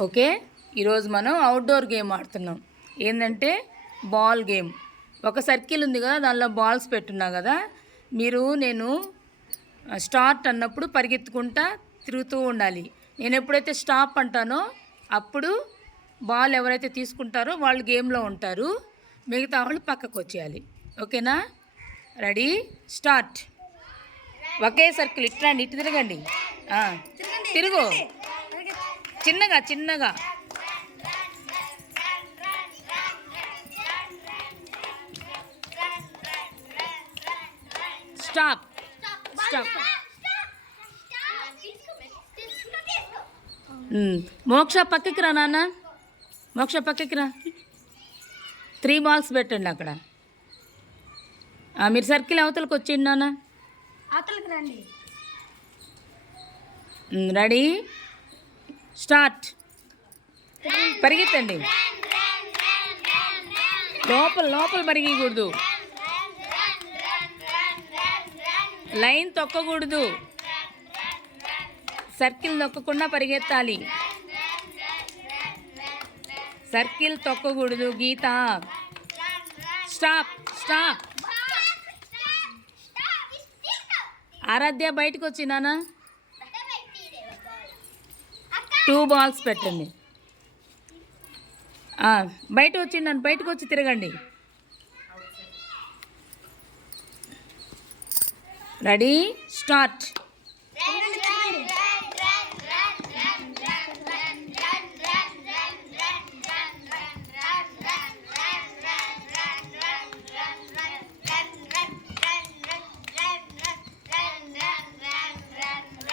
ఓకే, ఈరోజు మనం outdoor game ఆడుతున్నాం. ఏంటంటే బాల్ గేమ్. ఒక సర్కిల్ ఉంది కదా, దానిలో బాల్స్ పెట్టున్నా కదా. నేను స్టార్ట్ అన్నప్పుడు పరిగెత్తుకుంటా తిరుగుతూ ఉండాలి. నేను ఎప్పుడైతే స్టాప్ అంటానో అప్పుడు బాల్ ఎవరైతే తీసుకుంటారో వాళ్ళు గేమ్లో ఉంటారు, మిగతా వాళ్ళు పక్కకు వచ్చేయాలి. ఓకేనా? Ready, start. ఒకే సర్కిల్ ఇట్రండి, ఇటు తిరగండి. తిరుగు, చిన్నగా చిన్నగా. Stop stop. మోక్ష పక్కకి రా నాన్న, మోక్ష పక్కకి రా. 3 బాల్స్ పెట్టండి అక్కడ. మీరు సర్కిల్ అవతలకి వచ్చేయండి నాన్న. అవతలకి రండి. Ready, start. పరిగెత్తండి. లోపల లోపల పరిగెయకూడదు, లైన్ తొక్కకూడదు, సర్కిల్ తొక్కకుండా పరిగెత్తాలి. సర్కిల్ తొక్కకూడదు గీత. Stop stop. ఆరాధ్య బయటకు వచ్చి నాన్న. 2 బాల్స్ పెట్టండి. బయట వచ్చి నన్ను, బయటకు వచ్చి తిరగండి. Ready, start.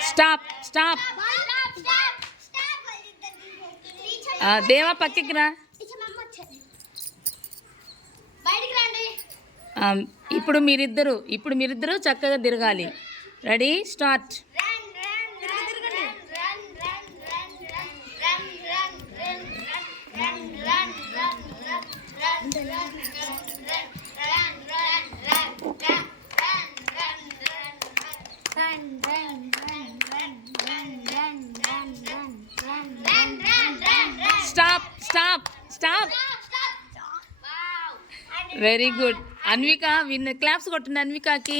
Stop stop. దేవా పక్కకి రా. ఇప్పుడు మీరిద్దరు చక్కగా తిరగాలి. Ready, start. Stop stop stop. Very good Anvika. క్లాప్స్ కొట్టండి అన్వికాకి.